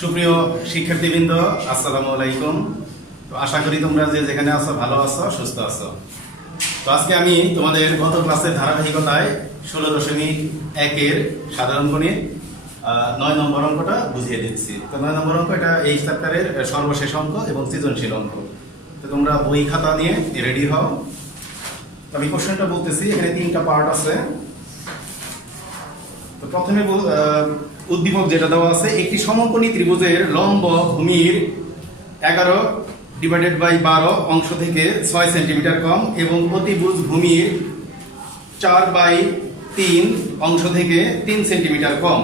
সুপ্রিয় শিক্ষার্থীবৃন্দ, আসসালামু আলাইকুম। তো আশা করি তোমরা যে যেখানে আছো ভালো আছো, সুস্থ আছো। তো আজকে আমি তোমাদের গত ক্লাসের ধারাবাহিকতায় 16.1 সাধারণ গণিত 9 নম্বর অঙ্কটা বুঝিয়ে দিচ্ছি। তো 9 নম্বর অঙ্ক এটা এই চ্যাপ্টারের সর্বশেষ অঙ্ক এবং সৃজনশীল অঙ্ক। তো তোমরা বই খাতা নিয়ে রেডি হও। তো আমি কোশ্চেনটা বলতেছি, এখানে 3টা পার্ট আছে। তো প্রথমে উদ্দীপক যেটা দেওয়া আছে, একটি সমকোণী ত্রিভুজের লম্ব ভূমির 11/12 অংশ থেকে 6 সেন্টিমিটার কম এবং অতিভুজ ভূমির 4/3 অংশ থেকে 3 সেন্টিমিটার কম।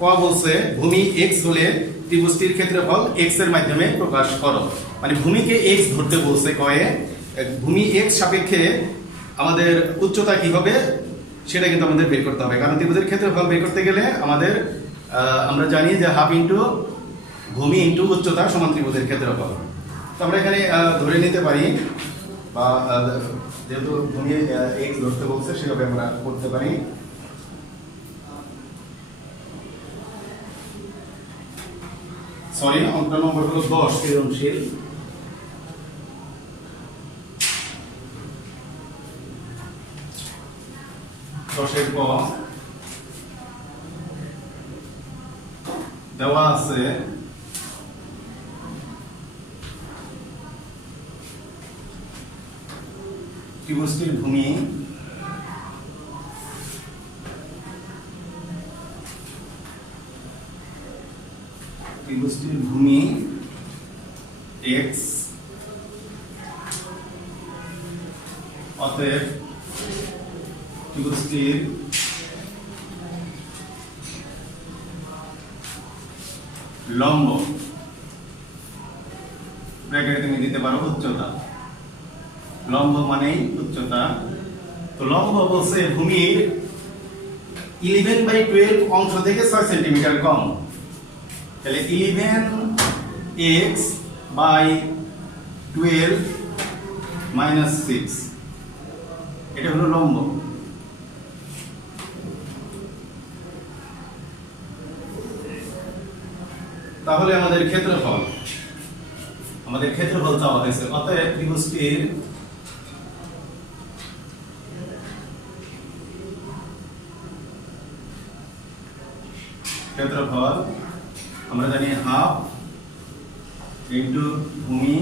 ক বলছে ভূমি x হলে ত্রিভুজটির ক্ষেত্রফল x এর মাধ্যমে প্রকাশ করো। মানে ভূমিকে x ধরতে বলছে কয়ে, ভূমি x সাপেক্ষে আমাদের উচ্চতা কি হবে সেটা কিন্তু আমাদের বের করতে হবে। কারণ ত্রিভুজের ক্ষেত্রফল বের করতে গেলে আমরা জানি যে হাফ ইন্টু ভূমি ইন্টু উচ্চতা সমান ত্রিভুজের ক্ষেত্রফল। তো আমরা এখানে ধরে নিতে পারি, বা যেহেতু ভূমি x ধরতে বলছে সেভাবে আমরা করতে পারি। সরি, অঙ্কটা নম্বর হলো 10 সৃজনশীল। দশের ক দেওয়া আছে ত্রিভুজটির ভূমি x, অতএব ত্রিভুজটির লম্ব ব্র্যাকেটে তুমি দিতে পারো উচ্চতা। লম্ব মানেই উচ্চতা। তো লম্ব বলছে ভূমির 11/12 অংশ থেকে 6 সেন্টিমিটার কম। তাহলে 11x/12 - 6, এটা হলো লম্ব। তাহলে আমাদের ক্ষেত্রফল চাওয়া হয়েছে। অতএব ত্রিভুজটির ক্ষেত্রফল আমরা জানি হাফ ইন্টু ভূমি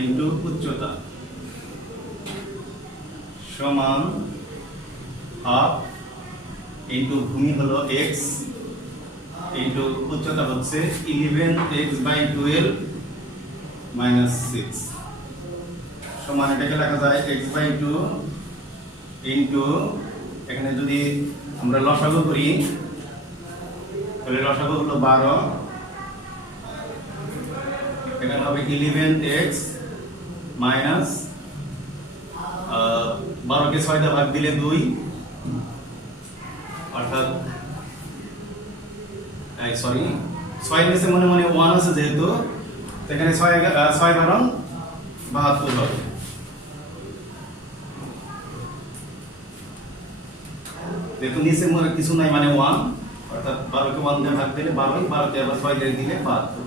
ইন্টু উচ্চতা সমান হাফ ইন্টু ভূমি হলো x ইন্টু উচ্চতা হচ্ছে 11x/12 - 6 সমান এটাকে লেখা যায় x/2 ইন্টু, এখানে যদি আমরা লসাগু করি তাহলে লসাগু হলো 12, এখানে হবে 11x মাইনাস 12কে 6 দিয়ে ভাগ দিলে 2, অর্থাৎ সরি 6 নিচে মনে 1 আছে যেহেতু, এখানে 6 12 72 হবে। যেহেতু নিচে কিছু নাই মানে 1, অর্থাৎ 12কে 1 দিয়ে ভাগ দিলে 12, 12কে আবার 6 দিয়ে দিলে 72।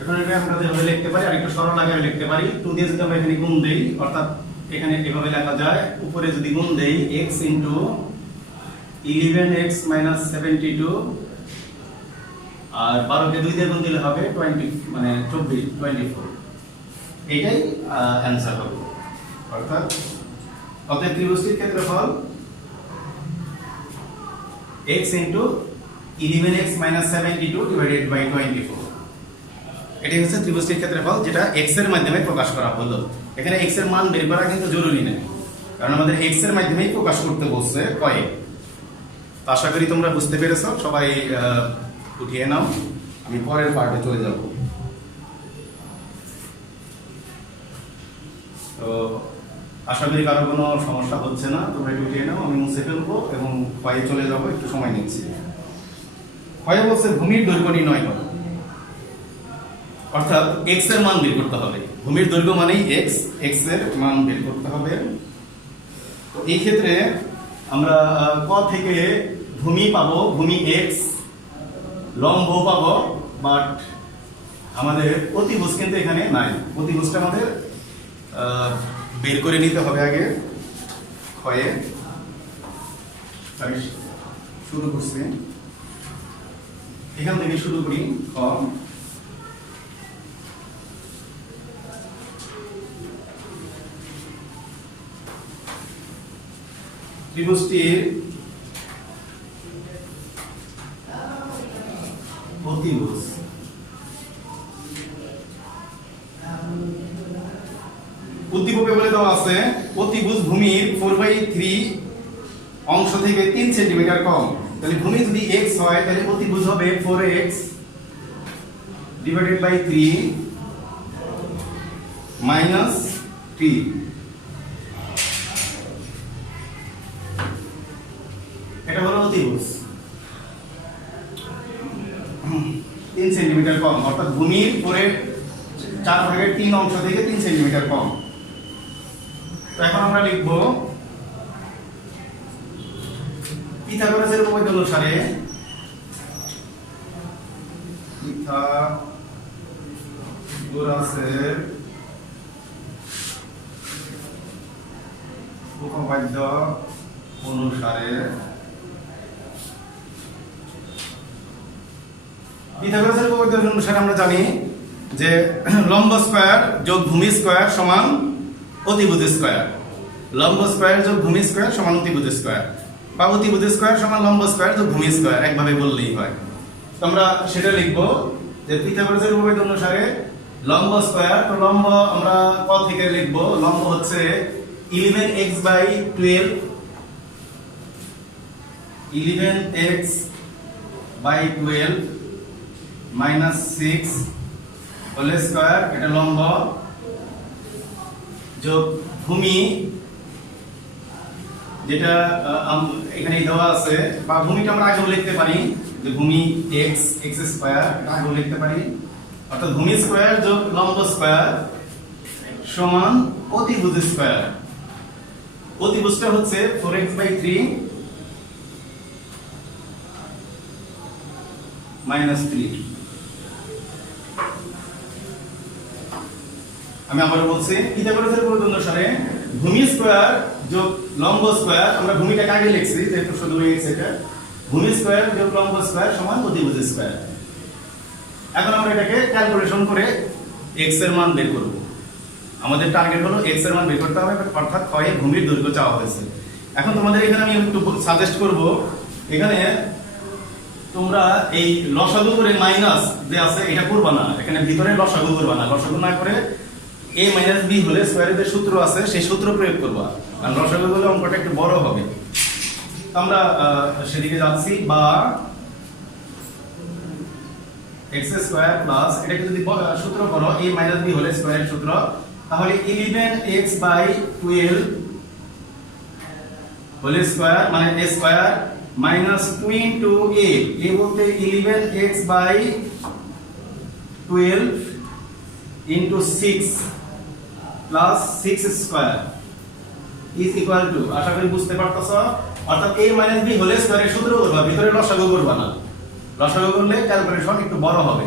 এখন এটা আমরা যেভাবে লিখতে পারি, আর একটু সরল আকারে লিখতে পারি। 2 দিয়ে যদি আমরা এখানে গুণ দেই, অর্থাৎ এখানে এভাবে লেখা যায়, উপরে যদি গুণ দেই x ইনটু 11x - 72, আর 12কে 2 দিয়ে গুণ দিলে হবে 24, এটাই অ্যানসার হবে। অর্থাৎ অতএব ত্রিভুজটির ক্ষেত্রফল x into 11x - 72 divided by 24। এটাই হচ্ছে ত্রিভুজটির ক্ষেত্রফল, যেটা x এর মাধ্যমে প্রকাশ করা হলো। এখানে x এর মান বের করা কিন্তু জরুরি নয়, কারণ আমাদের x এর মাধ্যমেই প্রকাশ করতে বলছে কয়ে। তো আশা করি তোমরা বুঝতে পেরেছো। সবাই উঠিয়ে নাও, আমি পরের পার্টে চলে যাব। তো আশা করি কারো কোনো সমস্যা হচ্ছে না। তোমরা একটু উঠিয়ে নাও, আমি মুছে ফেলবো এবং ক্ষয়ে চলে যাবো, একটু সময় নিচ্ছি। ক্ষয়ে বলছে ভূমির দৈর্ঘ্য নির্ণয় করো, অর্থাৎ x এর মান বের করতে হবে। ভূমির দৈর্ঘ্য মানেই x এর মান বের করতে হবে। তো এই ক্ষেত্রে আমরা ক থেকে ভূমি পাবো, ভূমি x, লম্ব পাবো, বাট আমাদের অতিভুজ কিন্তু এখানে নাই। অতিভুজটা আমাদের বের করে নিতে হবে আগে। ক্ষয়ে আমি শুরু করছি, এখান থেকে শুরু করি। খ, ত্রিভুজটির অতিভুজ উদ্দীপকে বলে দেওয়া আছে অতিভুজ ভূমির 4/3 অংশ থেকে 3 সেন্টিমিটার কম। তাহলে ভূমি যদি x হয় তাহলে অতিভুজ হবে 4x ডিভাইডেড বাই 3 মাইনাস 3। এটা হলো অতিভুজ 3 সেন্টিমিটার কম, অর্থাৎ ভূমির 4/3 অংশ থেকে 3 সেন্টিমিটার কম। তো এখন আমরা লিখব পিথাগোরাসের উপপাদ্য অনুসারে পিথাগোরাসের উপপাদ্য অনুসারে পিথাগোরাসের উপপাদ্য অনুসারে আমরা জানি যে লম্ব স্কয়ার যোগ ভূমি স্কয়ার সমান অতিভুজ স্কয়ার। লম্ব স্কয়ার যোগ ভূমি স্কয়ার সমান অতিভুজ স্কয়ার, বা অতিভুজ স্কয়ার সমান লম্ব স্কয়ার যোগ ভূমি স্কয়ার, একভাবে বললেই হয়। তো আমরা সেটা লিখব যে পিথাগোরাসের উপপাদ্য অনুসারে লম্ব স্কয়ার, তো লম্ব আমরা ক থেকে লিখব। লম্ব হচ্ছে 11x/12 11x/12 minus 6 whole square, এটা লম্ব, যোগ ভূমি যেটা এখানে দেওয়া আছে, বা ভূমিটা আমরা আগেও লিখতে পারি যে ভূমি x স্কয়ার, এটা আগেও লিখতে পারি। অর্থাৎ ভূমি স্কয়ার যোগ লম্ব স্কয়ার সমান অতিভুজ স্কয়ার। অতিভুজটা হচ্ছে 4x/3 মাইনাস 3। আমি আবার বলছি পিথাগোরাসের উপপাদ্য অনুসারে ভূমি স্কয়ার যোগ লম্ব স্কয়ার, আমরা ভূমিটাকে আগে লিখছি যেহেতু শুধু x, এটা ভূমি স্কয়ার যোগ লম্ব স্কয়ার সমান অতিভুজ স্কয়ার। এখন আমরা এটাকে ক্যালকুলেশন করে x এর মান বের করব। আমাদের টার্গেট হলো x এর মান বের করতে হবে, অর্থাৎ ক্ষয়ে ভূমির দৈর্ঘ্য চাওয়া হয়েছে। এখন তোমাদের এখানে আমি একটু সাজেস্ট করব, এখানে তোমরা এই লসাগু করে মাইনাস যে আছে এটা করবা না, এখানে ভিতরে লসাগু করবা না। লসাগু না করে a - b হলে স্কয়ারের যে সূত্র আছে সেই সূত্র প্রয়োগ করবা, কারণ লসাগু হলে অঙ্কটা একটু বড় হবে। আমরা সেদিকে যাচ্ছি, বা x স্কয়ার প্লাস এটাকে যদি সূত্র করো a - b হলে স্কয়ারের সূত্র, তাহলে 11x/12 হোল স্কয়ার মানে a square minus 2 into a, a বলতে 11x/12 into 6 plus 6 square is equal to, আশা করি বুঝতে পারতেছ। অর্থাৎ a - b হোল স্কয়ারের সূত্র করবা, ভিতরে লসাগু করবা না। লসাগু করলে ক্যালকুলেশন একটু বড় হবে।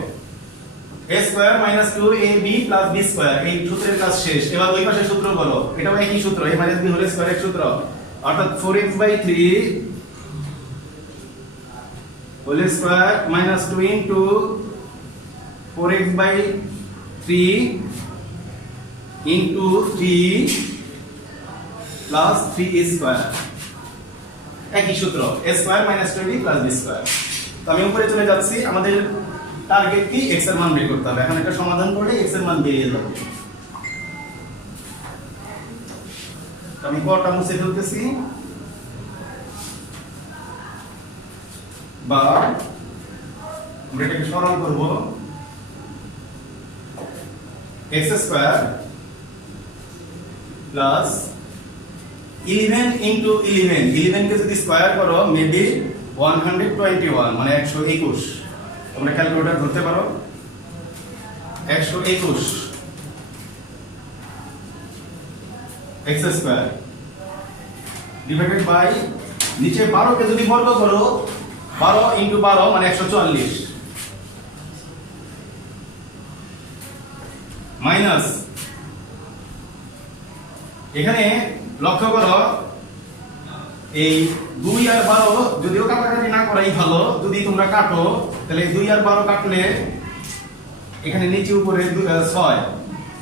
a square minus 2ab plus b square, এই সূত্রের কাজ শেষ। এবার ওই পাশে সূত্র করো, এটাও একই সূত্র, a - b হোল স্কয়ারের সূত্র, অর্থাৎ 4x/3 whole square minus 2 into 4x/3 into 3 plus 3 square, একই সূত্র, a square minus 20 plus b square. তো আমি উপরে চলে যাচ্ছি, আমাদের টার্গেট কি x এর মান বের করতে হবে। এখন এটা সমাধান করে x এর মান বেরিয়ে যাবে। তো আমি কটা মুছে ফেলতেছি, বা আমরা এটাকে সরল করব। x স্কয়ার প্লাস 11 ইনটু 11, 11 কে যদি স্কয়ার করো মেবি 121 মানে 121। তোমরা ক্যালকুলেটর ধরতে পারো, 121 x স্কয়ার ডিভাইডেড বাই নিচে 12 কে যদি বর্গ করো 12 ইনটু 12 মানে 144 মাইনাস এখানে লক্ষ্য করো এই 2 আর 12 যদিও কাটাকাটি না করাই ভালো, যদি তোমরা কাটো তাহলে 2 আর 12 কাটলে এখানে নিচে উপরে 6,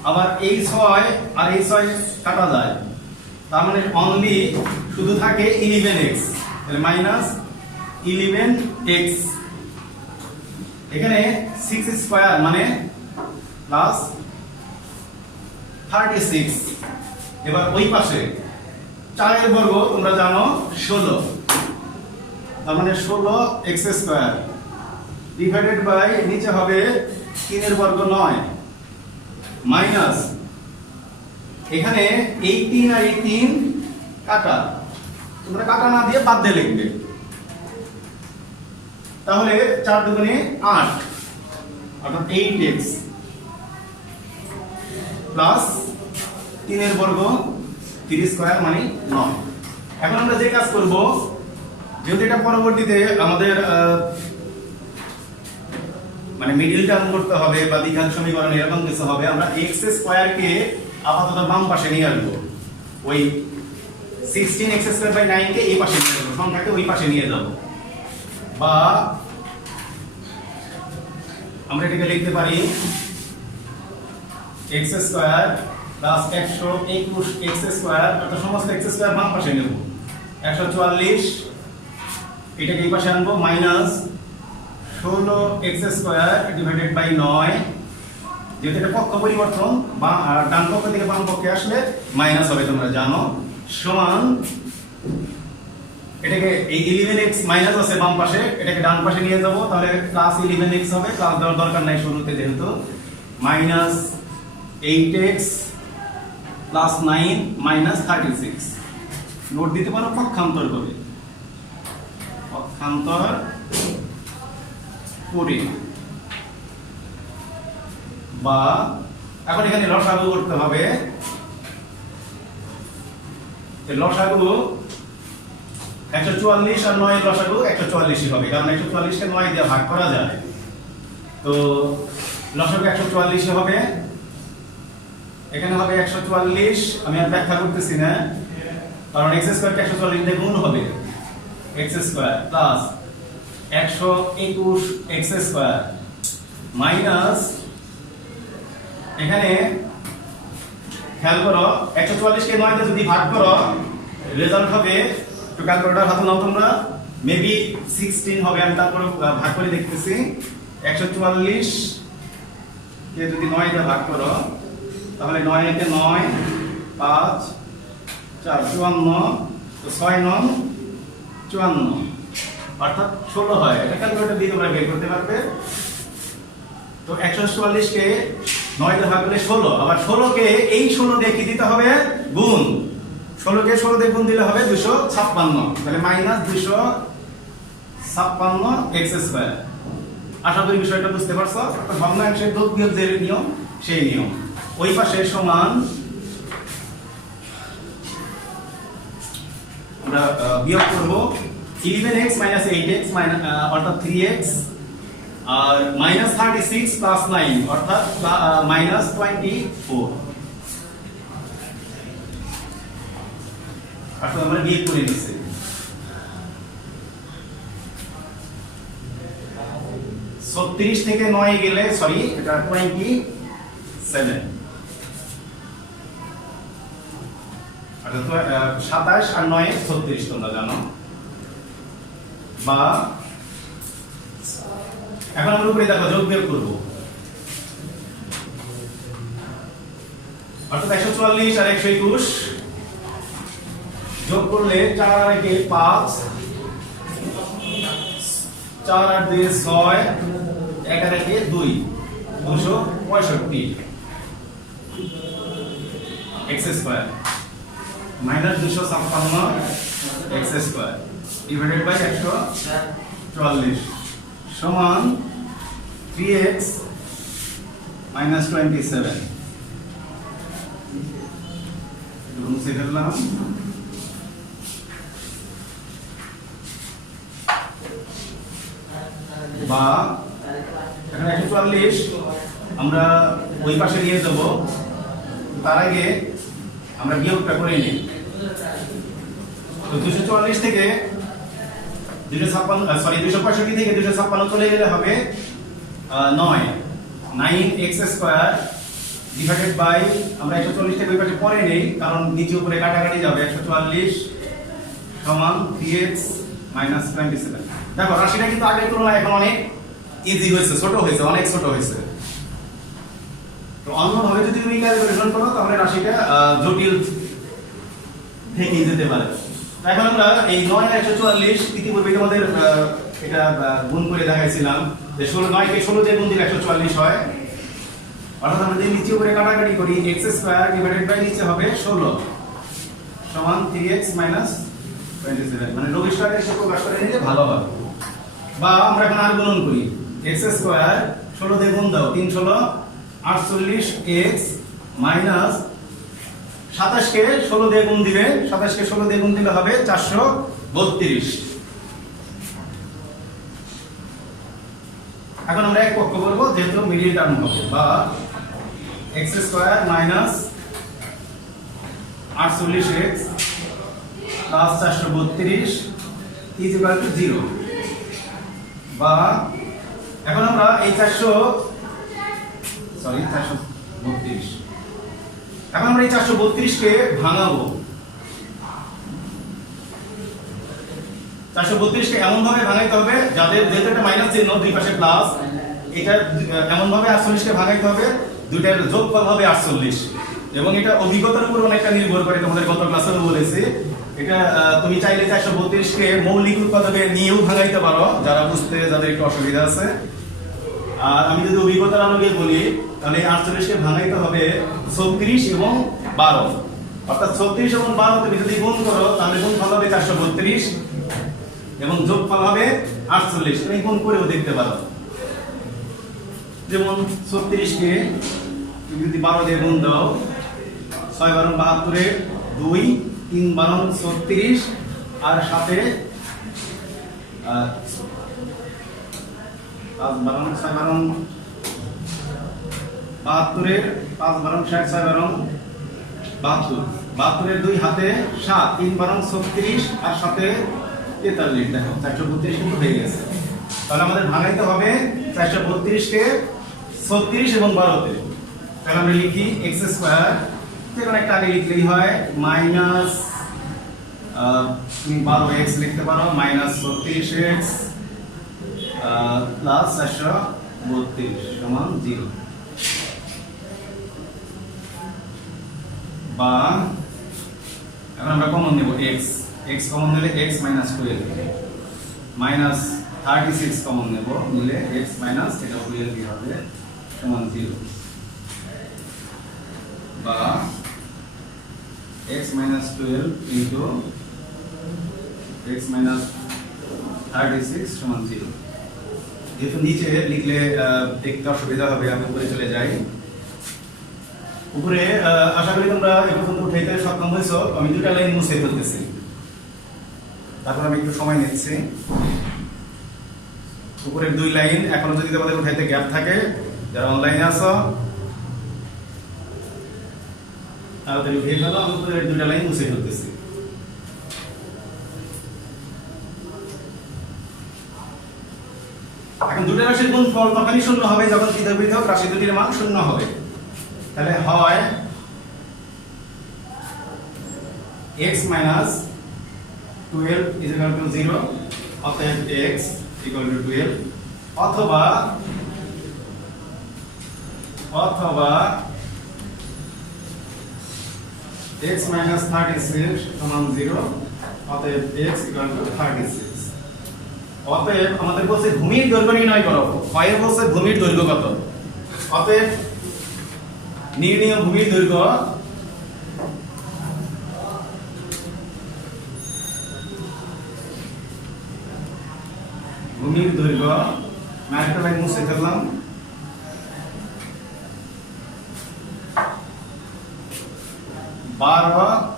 আবার এই 6 আর এই 6 কাটা যায়, তার মানে অনলি শুধু থাকে 11x, তাহলে মাইনাস 11x। এখানে 6 স্কয়ার মানে প্লাস 36। এবার ওই পাশে 4 এর বর্গ তোমরা জানো 16, তার মানে 16x স্কয়ার ডিভাইডেড বাই নিচে হবে 3 এর বর্গ 9 মাইনাস এখানে এই 3 আর এই 3 কাটা, তোমরা কাটা না দিয়ে বাদ দিয়ে লিখবে, তাহলে 4 দুগুণে 8 অর্থাৎ 8x প্লাস 3 এর বর্গ 3 স্কয়ার মানে 9। এখন আমরা যে কাজ করব, যেহেতু এটা পরবর্তীতে আমাদের মানে মিডল টার্ম করতে হবে বা দ্বিঘাত সমীকরণ এরকম কিছু হবে, আমরা x স্কয়ার কে আপাতত বাম পাশে নিয়ে আসবো, ওই 16x স্কয়ার বাই 9 কে এই পাশে নিয়ে আসবো, সংখ্যাকে ওই পাশে নিয়ে যাব, বা আমরা এটাকে লিখতে পারি x square plus 121x square, অর্থাৎ সমস্ত x স্কয়ার বাম পাশে নেব, 144 এটাকে এই পাশে আনবো minus 16x square divided by 9, যেহেতু এটা পক্ষ পরিবর্তন বা ডান পক্ষ থেকে বাম পক্ষে আসলে মাইনাস হবে তোমরা জানো, সমান এটাকে এই 11x মাইনাস আছে বাম পাশে, এটাকে ডান পাশে নিয়ে যাব, তাহলে প্লাস 11x হবে, প্লাস দেওয়ার দরকার নাই শুরুতে যেহেতু, minus 8x plus 9 minus 36। Note দিতে পারো পক্ষান্তর করে, পক্ষান্তর করে, বা এখন এখানে লসাগু করতে হবে, লসাগু 144 আর 9 এর লসাগু 144 হবে, কারণ 144 কে 9 দিয়ে ভাগ করা যায়, তো লসাগু 144 হবে, এখানে হবে 144, আমি আর ব্যাখ্যা করতেছি না, কারণ x স্কয়ার কে 144 দিয়ে গুণ হবে, x square plus 121x square minus এখানে খেয়াল করো 144 কে 9 দিয়ে যদি ভাগ করো রেজাল্ট হবে, একটু ক্যালকুলেটর হাতে নাও তোমরা, মেবি 16 হবে, আমি তারপর ভাগ করে দেখতেছি, 144 কে যদি 9 দিয়ে ভাগ করো তাহলে 9 একে 9 5 4 54, তো 6 9 54 অর্থাৎ 16 হয়, এটা ক্যালকুলেটর দিয়ে তোমরা বের করতে পারবে। তো 144 কে 9 দিয়ে ভাগ করলে 16, আবার 16 কে এই 16 দিয়ে কি দিতে হবে গুণ, 16 কে 16 দিয়ে গুণ দিলে হবে 256, তাহলে মাইনাস 256x স্কয়ার। আশা করি বিষয়টা বুঝতে পারছো, একটা ভগ্নাংশের যোগ বিয়োগ যে নিয়ম সেই নিয়ম, ওই পাশে সমান আমরা বিয়োগ করব 11x minus 8x অর্থাৎ 3x আর minus 36 plus 9 অর্থাৎ minus 24, অর্থাৎ আমরা বিয়োগ করে দিচ্ছি। 36 থেকে 9 গেলে সরি এটা 27, অর্থাৎ 27 আর 9 36 তোমরা জানো, বা এখন আমরা উপরে দেখো যোগ বিয়োগ করব, অর্থাৎ 144 আর 121 যোগ করলে 4 আর 1 5, 4 আর 2 6, 1 আর 1 2, 265 x square minus 256 x square divided by 144 সমান 3x minus 27, মুছে ফেললাম, বা এখানে 144 আমরা ওই পাশে নিয়ে যাব, তার আগে আমরা বিয়োগটা করে নিই। তো 244 থেকে 265 থেকে 256 চলে গেলে হবে 9x স্কয়ার ডিভাইডেড বাই, আমরা 140 থেকে ওই পাশে পরে নেই কারণ নিচে উপরে কাটাকাটি যাবে। 144 সমান 3x মাইনাস 27। দেখো রাশিটা কিন্তু আগের তুলনায় এখন অনেক ইজি হয়েছে, ছোট হয়েছে, অনেক ছোট হয়েছে। তো অন্যভাবে যদি তুমি ক্যালকুলেশন করো তাহলে রাশিটা জটিল থেকে যেতে পারে। এখন আমরা এই 9 আর 144 ইতিপূর্বে তোমাদের এটা গুণ করে দেখাইছিলাম যে 9 কে 16 দিয়ে গুণ দিলে 144 হয়। অর্থাৎ আমরা যদি নিচে উপরে কাটাকাটি করি x স্কয়ার ডিভাইডেড বাই নিচে হবে 16 সমান 3x মাইনাস 27, মানে লঘিষ্ঠকে এসে প্রকাশ করে নিলে ভালো হবে। বা আমরা এখন আর গুণন করি x স্কয়ার 16 দিয়ে গুণ দাও, 3 16 48x মাইনাস 27 কে 16 দিয়ে গুণ দিবে, 27 কে 16 দিয়ে গুণ দিলে হবে 432। এখন আমরা এক পক্ষ করব যেহেতু মিডিল টার্ম হবে, বা x square minus 48x plus 432 is equal two 0। বা এখন আমরা এই 432, এখন আমরা এই 432 কে ভাঙাবো। 432 কে এমন ভাবে ভাঙাইতে হবে যাদের যেহেতু এটা মাইনাস চিহ্ন দুই পাশে প্লাস, এটা এমন ভাবে 48 কে ভাঙাইতে হবে দুইটার যোগফল হবে 48। এবং এটা অভিজ্ঞতার উপর অনেকটা নির্ভর করে, তোমাদের গত ক্লাসেও বলেছি। এটা তুমি চাইলে 432 কে মৌলিক উৎপাদকে নিয়েও ভাঙাইতে পারো, যারা বুঝতে যাদের একটু অসুবিধা আছে। আর আমি যদি অভিজ্ঞতার আলোকে বলি তাহলে 48 কে ভাঙাইতে হবে 36 এবং 12, অর্থাৎ 36 এবং 12 তুমি যদি গুণ করো তাহলে গুণফল হবে 432 এবং যোগফল হবে 48। তুমি গুণ করেও দেখতে পারো। যেমন 36 কে তুমি যদি 12 দিয়ে গুণ দাও, 6 12 72 এর 2, 3 12 36 আর সাথে 5 12 6 12 72 এর 5 12 60 6 12 72, 72 এর 2 হাতে 7, 3 12 36 আর সাথে 43। দেখো 432 কিন্তু হয়ে গেছে। তাহলে আমাদের ভাঙাইতে হবে 432 কে 36 এবং 12 তে। তাহলে আমরা লিখি x স্কয়ার, যেখানে একটা আগে লিখলেই হয় মাইনাস তুমি 12x লিখতে পারো মাইনাস 36x প্লাস 432 সমান 0। বা এখন আমরা কমন নেব x কমন নিলে x মাইনাস 12 মাইনাস 36 কমন নেব, নিলে x মাইনাস এটা 12 হবে সমান 0। বা x minus 12 into x minus 36 সমান 0। যেহেতু নিচে লিখলে দেখতে অসুবিধা হবে, আমি উপরে চলে যাই। উপরে আশা করি তোমরা এ পর্যন্ত উঠাইতে সক্ষম হয়েছো। আমি দুটা লাইন মুছে ফেলতেছি, তারপর আমি একটু সময় নিচ্ছি। উপরের 2 লাইন এখনো যদি তোমাদের উঠাইতে গ্যাপ থাকে, যারা অনলাইনে আছো তাড়াতাড়ি উঠিয়ে ফেলো। আমি উপরের 2টা লাইন মুছে ফেলতেছি। এখন দুটো রাশির গুণফল তখনই শূন্য হবে যখন পৃথক রাশি দুটির মান শূন্য হবে। তাহলে হয় x minus 12 is equal to 0, অতএব x equal to 12, অথবা x minus 36 সমান 0, অতএব x equal to 36। অতএব আমাদের বলছে ভূমির দৈর্ঘ্য নির্ণয় করো। ক্ষয়ের বলছে ভূমির দৈর্ঘ্য কত। অতএব নির্ণীয় ভূমির দৈর্ঘ্য আরেকটা লাইন মুছে ফেললাম।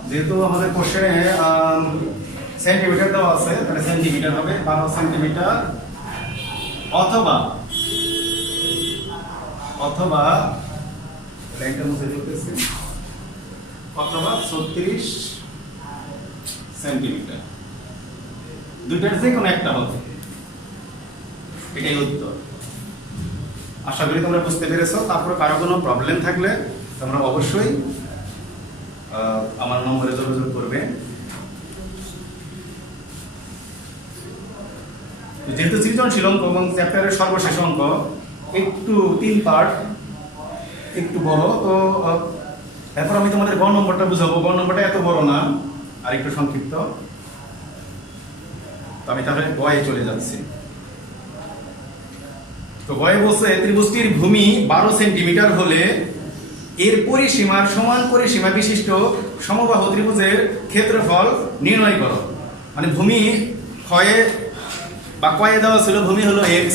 যেহেতু আমাদের কোশ্চেনে সেন্টিমিটার দেওয়া আছে, তাহলে সেন্টিমিটার হবে 12 সেন্টিমিটার অথবা অথবা লাইনটা মুছে ফেলতেছি, অথবা 36 সেন্টিমিটার, দুইটার যে কোনো একটা হবে। এটাই উত্তর। আশা করি তোমরা বুঝতে পেরেছো। তারপরে কারো কোনো প্রবলেম থাকলে তোমরা অবশ্যই আমার নম্বরে যোগাযোগ করবে। যেহেতু সৃজনশীল অঙ্ক এবং চ্যাপ্টারের সর্বশেষ অঙ্ক, একটু 3 পার্ট একটু বড়, তো এরপর আমি তোমাদের গ নম্বরটা বুঝাবো। গ নম্বরটা এত বড় না, আর একটু সংক্ষিপ্ত। তো আমি তাহলে গয়ে চলে যাচ্ছি। তো গয়ে বলছে ত্রিভুজটির ভূমি 12 সেন্টিমিটার হলে এর পরিসীমার সমান পরিসীমা বিশিষ্ট সমবাহু ত্রিভুজের ক্ষেত্রফল নির্ণয় করো। মানে ভূমি ক্ষয়ে বা কয়ে দেওয়া ছিল ভূমি হলো x,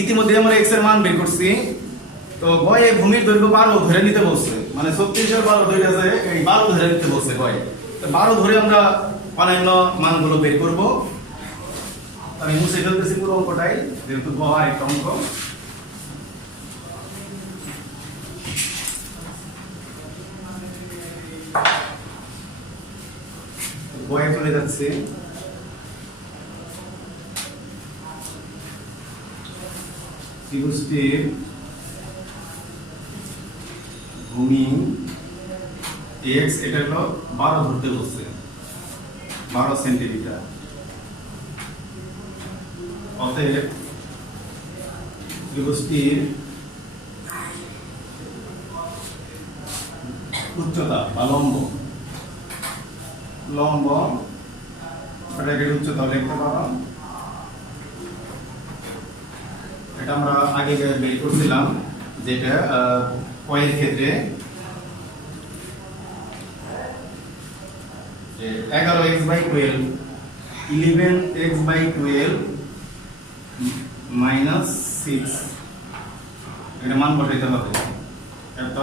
ইতিমধ্যে আমরা x এর মান বের করছি। তো গয়ে ভূমির দৈর্ঘ্য 12 ধরে নিতে বলছে, মানে 36 এর 12 ধরে আছে, এই 12 ধরে নিতে বলছে গয়ে। তো 12 ধরে আমরা অন্যান্য মানগুলো বের করব। আমি মুছে ফেলতেছি পুরো অঙ্কটাই, যেহেতু গ একটা অঙ্ক। গয়ে চলে যাচ্ছে। ত্রিভুজটির ভূমি x, এটা হলো 12 ধরতে বলছে, 12 সেন্টিমিটার। অতএব ত্রিভুজটির উচ্চতা বা লম্ব এটাকে উচ্চতা লিখতে পারো। এটা আমরা আগে বের করছিলাম, যেটা কয়ের ক্ষেত্রে 11x/12 11x/12 -6, এটা মান বসাইতে হবে। এত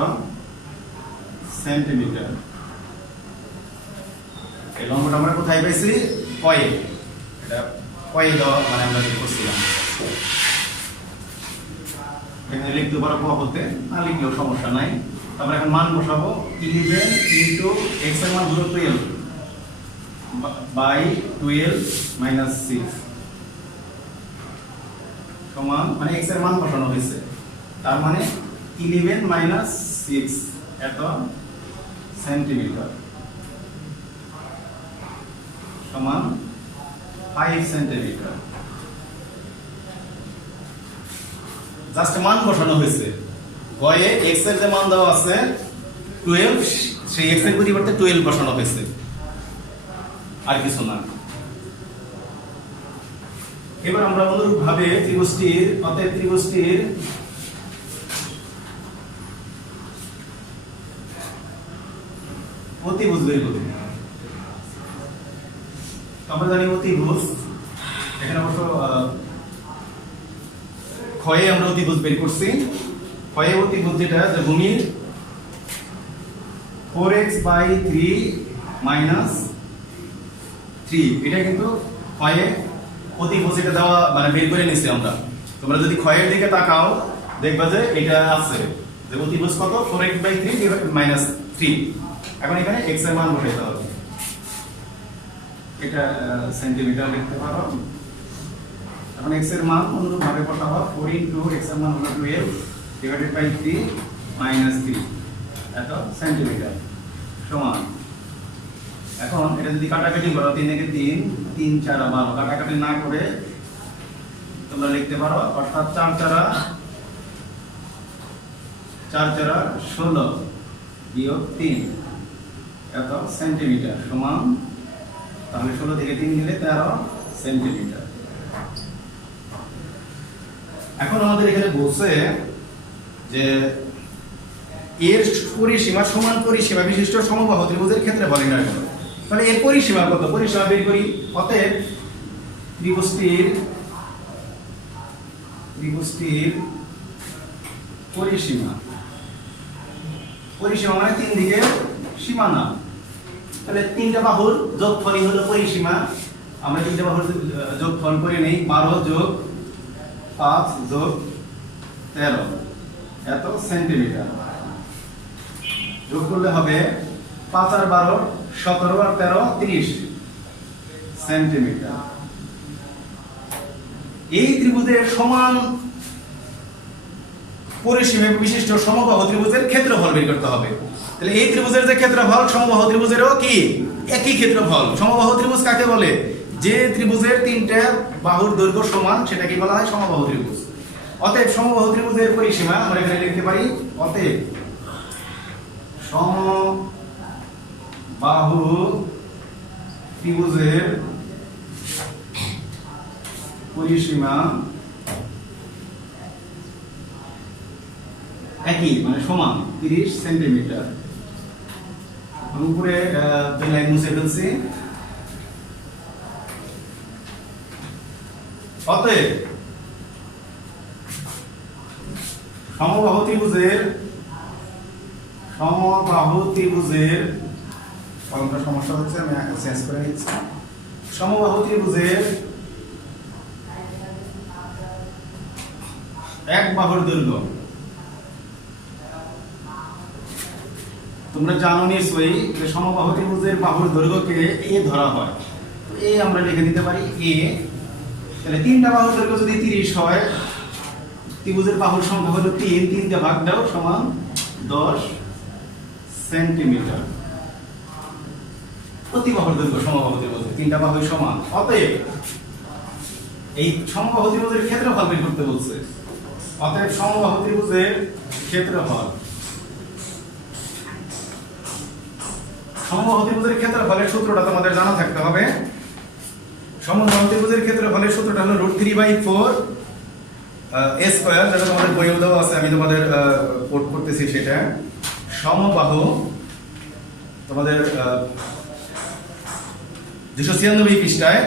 সেন্টিমিটার। এই লম্বটা আমরা কোথায় পাইছি? কয়ে। এটা কয়ে দেওয়া, মানে আমরা বের করছিলাম। এখানে লিখতে পারো ক হতে, না লিখলেও সমস্যা নাই। আমরা এখন মান বসাবো। 11 ইনটু x এর মান হলো 12 বাই 12 মাইনাস 6 সমান, মানে x এর মান বসানো হয়েছে, তার মানে 11 মাইনাস 6 এত সেন্টিমিটার সমান 5 সেন্টিমিটার। জাস্ট মান বসানো হয়েছে। গয়ে x এর যে মান দেওয়া আছে 12, সেই x এর পরিবর্তে 12 বসানো হয়েছে, আর কিছু না। এবার আমরা অনুরূপ ভাবে ত্রিভুজটির অতিভুজ বের করি। আমরা জানি অতিভুজ, এখানে অবশ্য ক্ষয়ে আমরা অতিভুজ বের করছি। ক্ষয়ে অতিভুজ যেটা, যে ভূমির 4x/3 - 3, এটা কিন্তু ক্ষয়ে অতিভুজ এটা দেওয়া, মানে বের করে নিচ্ছি আমরা। তোমরা যদি ক্ষয়ের দিকে তাকাও দেখবা যে এটা আছে, যে অতিভুজ কত? 4x/3 - 3। এখন এখানে x এর মান বসাইতে হবে। এটা সেন্টিমিটার লিখতে পারো। এখন x এর মান অনুরূপ ভাবে বসাবো। 4 ইনটু x এর মান হলো 12 ডিভাইডেড বাই 3 মাইনাস 3 এত সেন্টিমিটার সমান। এখন এটা যদি কাটাকাটি করো, 3 থেকে 3 3 4 12, কাটাকাটি না করে তোমরা লিখতে পারো, অর্থাৎ 4 4 16 বিয়োগ 3 এত সেন্টিমিটার সমান, তাহলে 16 থেকে 3 দিলে 13 সেন্টিমিটার। এখন আমাদের এখানে বলছে যে এর পরিসীমা সমান পরিসীমা বিশিষ্ট সমবাহু ত্রিভুজের ক্ষেত্রফল নির্ণয় করো। তাহলে এর পরিসীমা কত? পরিসীমা বের করি। অতএব ত্রিভুজটির পরিসীমা মানে 3 দিকে সীমানা। তাহলে 3টা বাহুর যোগফলই হলো পরিসীমা। আমরা 3টা বাহুর যোগফল করে নেই। 12 যোগ 5 যোগ 13 এত সেন্টিমিটার, যোগ করলে হবে 5 আর 12 17 আর 13 30 সেন্টিমিটার। এই ত্রিভুজের সমান পরিসীমা বিশিষ্ট সমবাহু ত্রিভুজের ক্ষেত্রফল বের করতে হবে। তাহলে এই ত্রিভুজের যে ক্ষেত্রফল, সমবাহু ত্রিভুজেরও কি একই ক্ষেত্রফল। সমবাহু ত্রিভুজ কাকে বলে? যে ত্রিভুজের তিনটা বাহুর দৈর্ঘ্য সমান সেটাকে বলা হয় সমবাহু ত্রিভুজ। অতএব সমবাহু ত্রিভুজের পরিসীমা আমরা এখানে লিখতে পারি, অতএব সমবাহু ত্রিভুজের পরিসীমা একই, মানে সমান 30 সেন্টিমিটার। আমি উপরে দুই লাইন মুছে ফেলছি। অতএব সমবাহু ত্রিভুজের কলমটা সমস্যা হচ্ছে, আমি চেঞ্জ করে নিচ্ছি। সমবাহু ত্রিভুজের এক বাহুর দৈর্ঘ্য, তোমরা জানো নিশ্চয়ই যে সমবাহু ত্রিভুজের বাহুর দৈর্ঘ্যকে এ ধরা হয়। তো এ আমরা লিখে দিতে পারি এ। তাহলে তিনটা বাহুর দৈর্ঘ্য যদি 30 হয়, ত্রিভুজের বাহুর সংখ্যা হলো 3, 3 দিয়ে ভাগ দাও সমান 10 সেন্টিমিটার। প্রতি বাহুর দৈর্ঘ্য সমবাহু ত্রিভুজ, তিনটা বাহুই সমান। অতএব এই সমবাহু ত্রিভুজের ক্ষেত্রফল বের করতে বলছে। অতএব সমবাহু ত্রিভুজের ক্ষেত্রফল, সমবাহু ত্রিভুজের ক্ষেত্রফলের সূত্রটা তোমাদের জানা থাকতে হবে। সমবাহু ত্রিভুজের ক্ষেত্রফলের সূত্রটা হলো √3/4 a স্কয়ার, যেটা তোমাদের বইয়েও দেওয়া আছে, আমি তোমাদের কোড করতেছি সেটা। সমবাহু তোমাদের 296 পৃষ্ঠায়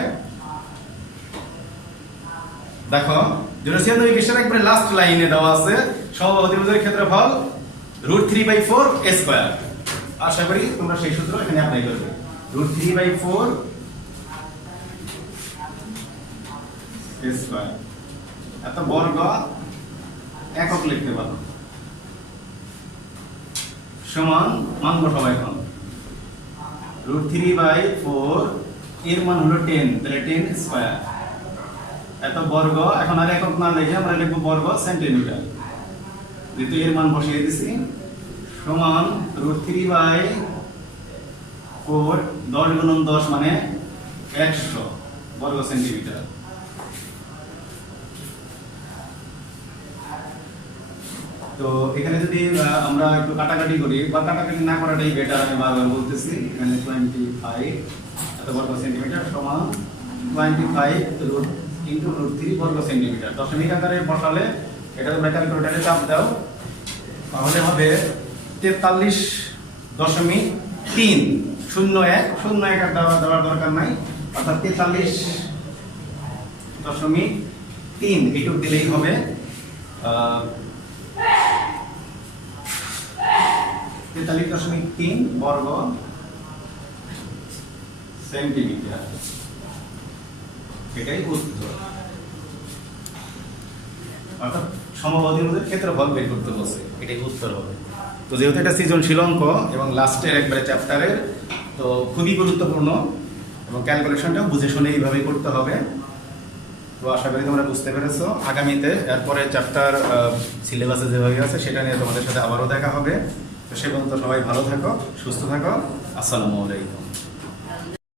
দেখো, 296 পৃষ্ঠার একবারে লাস্ট লাইনে দেওয়া আছে সমবাহু ত্রিভুজের ক্ষেত্রফল √3/4 a স্কয়ার। আশা করি তোমরা সেই সূত্র এখানে অ্যাপ্লাই করবে। √3/4 a স্কয়ার, এত বর্গ একক লিখতে পারো, সমান মান বসাবো এখন। √3/4 এর মান হলো 10, তাহলে 10 স্কয়ার, এত বর্গ। এখন আর একক না লিখে আমরা লিখবো বর্গ সেন্টিমিটার। যেহেতু এর মান বসিয়ে দিছি, সমান √3/4 10 গুণন 10 মানে 100 বর্গ সেন্টিমিটার। তো এখানে যদি আমরা একটু কাটাকাটি করি, বা কাটাকাটি না করাটাই বেটার, আমি বারবার বলতেছি। এখানে 25 এত বর্গ সেন্টিমিটার সমান 25 ইন্টু √3 বর্গ সেন্টিমিটার। দশমিক আকারে বসালে এটা তোমরা ক্যালকুলেটরে চাপ দাও, তাহলে হবে 43.301 আর দেওয়ার দরকার নাই, অর্থাৎ 43.3 এইটুক দিলেই হবে 43.3 বর্গ সেন্টিমিটার। এটাই উত্তর। অর্থাৎ সমবাহু ত্রিভুজের ক্ষেত্রফল বের করতে বলছে, এটাই উত্তর হবে। তো যেহেতু এটা সৃজনশীল অঙ্ক এবং লাস্টের একবারে চ্যাপ্টারের, তো খুবই গুরুত্বপূর্ণ এবং ক্যালকুলেশনটাও বুঝে শুনে এইভাবেই করতে হবে। তো আশা করি তোমরা বুঝতে পেরেছো। আগামীতে এরপরে চ্যাপ্টার সিলেবাসে যেভাবে আছে সেটা নিয়ে তোমাদের সাথে আবারও দেখা হবে। তো সে পর্যন্ত সবাই ভালো থাকো, সুস্থ থাকো। আসসালামু আলাইকুম।